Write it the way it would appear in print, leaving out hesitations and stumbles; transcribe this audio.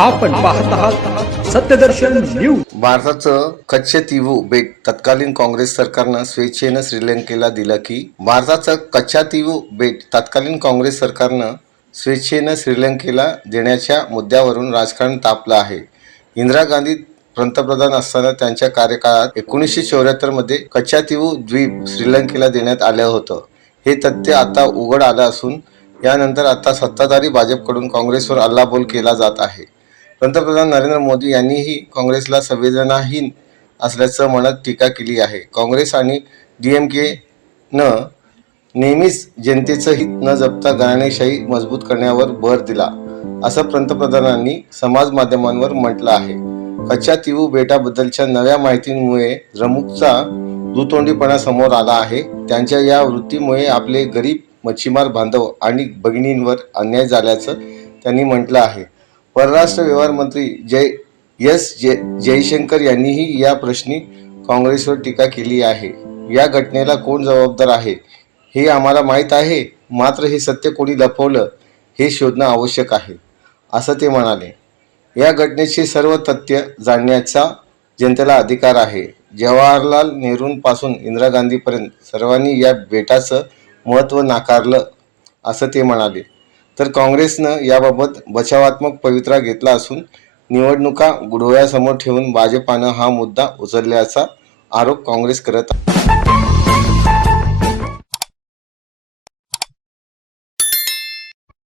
आपण पाहत आहात सत्यदर्शन न्यूज। भारताचं कच्छतीवू बेट तत्कालीन काँग्रेस सरकारनं स्वेच्छेनं श्रीलंकेला दिलं की भारताचं कच्छतीवू बेट तत्कालीन काँग्रेस सरकारनं स्वेच्छेनं श्रीलंकेला देण्याच्या मुद्द्यावरून राजकारण तापलं आहे। इंदिरा गांधी पंतप्रधान असताना त्यांच्या कार्यकाळात 1974 मध्ये कच्छतीवू द्वीप श्रीलंकेला देण्यात आलं होतं। हे तथ्य आता उघड आलं असून यानंतर आता सत्ताधारी भाजपकडून काँग्रेसवर हल्लाबोल केला जात आहे। पंतप्रधान नरेंद्र मोदी यांनीही काँग्रेसला संवेदनाहीन असल्याचं म्हणत टीका केली आहे। काँग्रेस आणि डीएमकेनं नेहमीच जनतेचं हित न जपता घराणेशाही मजबूत करण्यावर भर दिला असं पंतप्रधानांनी समाज माध्यमांवर म्हटलं आहे। कच्छतीवू बेटाबद्दलच्या नव्या माहितीमुळे द्रमुकचा दुतोंडीपणा समोर आला आहे। त्यांच्या या वृत्तीमुळे आपले गरीब मच्छीमार बांधव आणि भगिनींवर अन्याय झाल्याचं त्यांनी म्हटलं आहे। परराष्ट्र व्यवहार मंत्री जयशंकर यांनीही या प्रश्नी काँग्रेसवर टीका केली आहे। या घटनेला कोण जबाबदार आहे हे आम्हाला माहीत आहे, मात्र हे सत्य कोणी लपवलं हे शोधणं आवश्यक आहे असं ते म्हणाले। या घटनेचे सर्व तथ्य जाणण्याचा जनतेला अधिकार आहे। जवाहरलाल नेहरूंपासून इंदिरा गांधीपर्यंत सर्वांनी या बेटाचं महत्त्व नाकारलं असं ते म्हणाले। तर काँग्रेसनं याबाबत बचावात्मक पवित्रा घेतला असून निवडणुका डोळ्यासमोर ठेवून भाजपानं हा मुद्दा उचलल्याचा आरोप काँग्रेस करत आहे।